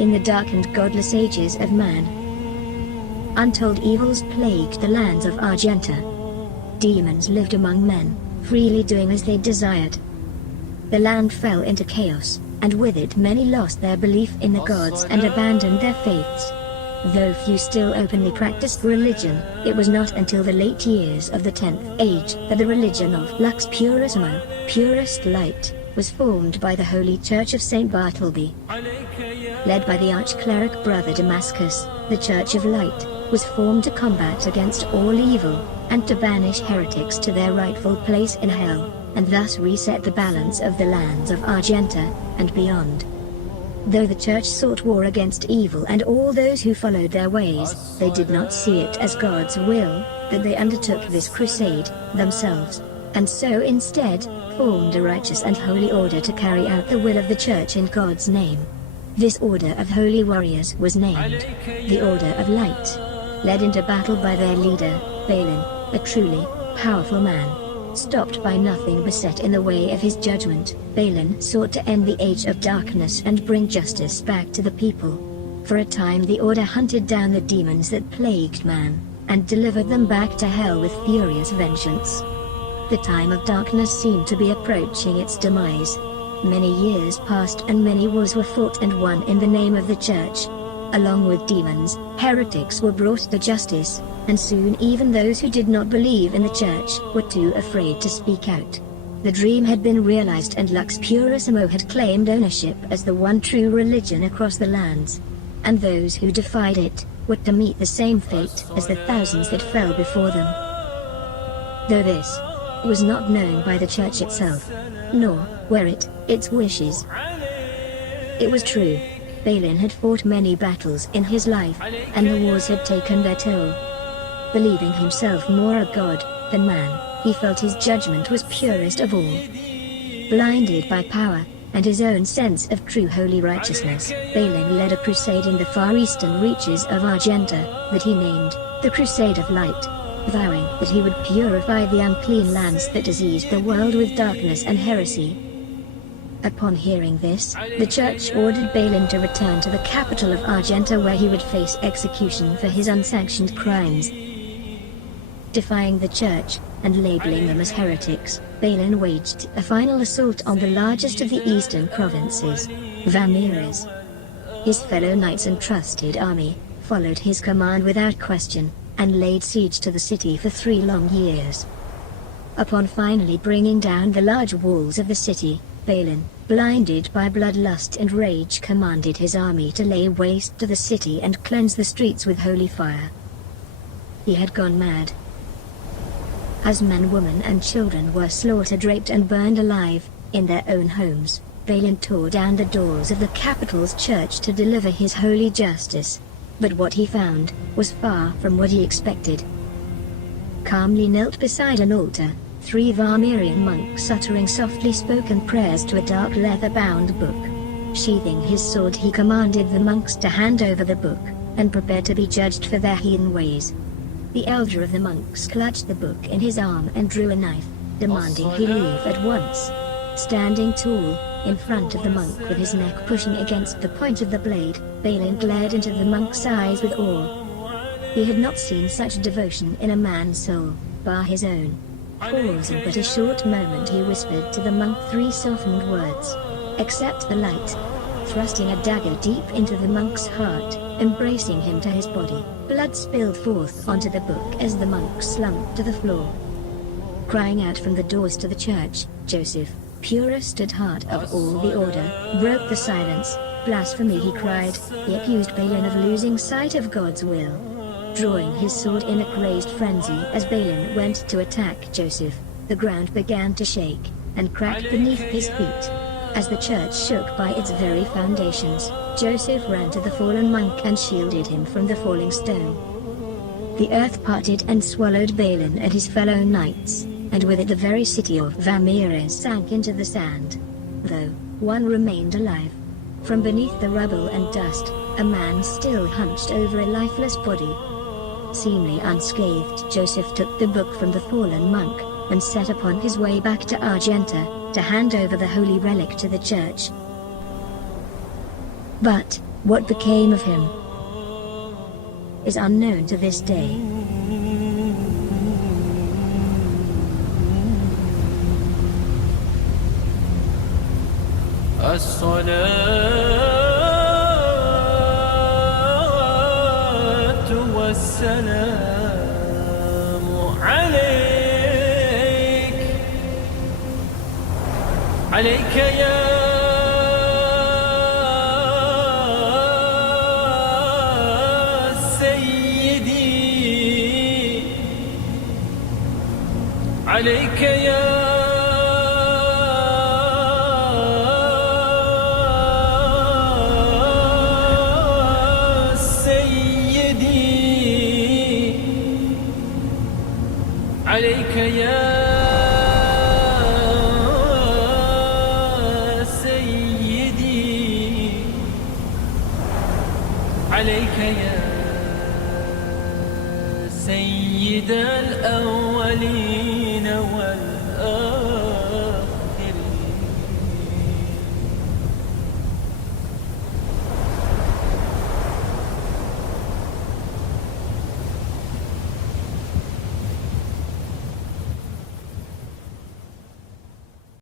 in the dark and godless ages of man. Untold evils plagued the lands of Argenta. Demons lived among men, freely doing as they desired. The land fell into chaos, and with it many lost their belief in the gods and abandoned their faiths. Though few still openly practiced religion, it was not until the late years of the 10th Age that the religion of Lux Purissimo, purest light, was formed by the Holy Church of St. Bartleby. Led by the arch-cleric Brother Damascus, the Church of Light was formed to combat against all evil, and to banish heretics to their rightful place in hell, and thus reset the balance of the lands of Argenta, and beyond. Though the Church sought war against evil and all those who followed their ways, they did not see it as God's will, that they undertook this crusade, themselves, and so instead, formed a righteous and holy order to carry out the will of the Church in God's name. This order of holy warriors was named the Order of Light. Led into battle by their leader, Balin, a truly powerful man. Stopped by nothing beset in the way of his judgment, Balin sought to end the age of darkness and bring justice back to the people. For a time the Order hunted down the demons that plagued man, and delivered them back to hell with furious vengeance. The time of darkness seemed to be approaching its demise. Many years passed and many wars were fought and won in the name of the Church. Along with demons, heretics were brought to justice, and soon even those who did not believe in the Church were too afraid to speak out. The dream had been realized and Lux Purissimo had claimed ownership as the one true religion across the lands. And those who defied it were to meet the same fate as the thousands that fell before them. Though this was not known by the Church itself, nor were it its wishes. It was true. Balin had fought many battles in his life, and the wars had taken their toll. Believing himself more a god than man, he felt his judgment was purest of all. Blinded by power, and his own sense of true holy righteousness, Balin led a crusade in the far eastern reaches of Argenta, that he named the Crusade of Light, vowing that he would purify the unclean lands that diseased the world with darkness and heresy. Upon hearing this, the Church ordered Balin to return to the capital of Argenta where he would face execution for his unsanctioned crimes. Defying the Church, and labeling them as heretics, Balin waged a final assault on the largest of the eastern provinces, Vamires. His fellow knights and trusted army followed his command without question, and laid siege to the city for 3 long years. Upon finally bringing down the large walls of the city, Balin, blinded by bloodlust and rage, commanded his army to lay waste to the city and cleanse the streets with holy fire. He had gone mad. As men, women and children were slaughtered, raped and burned alive, in their own homes, Balin tore down the doors of the capital's church to deliver his holy justice. But what he found was far from what he expected. Calmly knelt beside an altar, 3 Varmirian monks uttering softly spoken prayers to a dark leather-bound book. Sheathing his sword, he commanded the monks to hand over the book, and prepare to be judged for their heathen ways. The elder of the monks clutched the book in his arm and drew a knife, demanding he leave at once. Standing tall, in front of the monk with his neck pushing against the point of the blade, Balin glared into the monk's eyes with awe. He had not seen such devotion in a man's soul, bar his own. Pausing but a short moment, he whispered to the monk 3 softened words. "Accept the light." Thrusting a dagger deep into the monk's heart, embracing him to his body, blood spilled forth onto the book as the monk slumped to the floor. Crying out from the doors to the church, Joseph, purest at heart of all the order, broke the silence. "Blasphemy," he cried. He accused Balin of losing sight of God's will. Drawing his sword in a crazed frenzy as Balin went to attack Joseph, the ground began to shake, and cracked beneath his feet. As the church shook by its very foundations, Joseph ran to the fallen monk and shielded him from the falling stone. The earth parted and swallowed Balin and his fellow knights, and with it the very city of Vamires sank into the sand. Though one remained alive. From beneath the rubble and dust, a man still hunched over a lifeless body. Seemingly unscathed, Joseph took the book from the fallen monk, and set upon his way back to Argenta, to hand over the holy relic to the church. But, What became of him is unknown to this day. الصلاة والسلام عليك يا سيدي، عليك يا عليك يا سيدي، عليك يا سيد الأولين.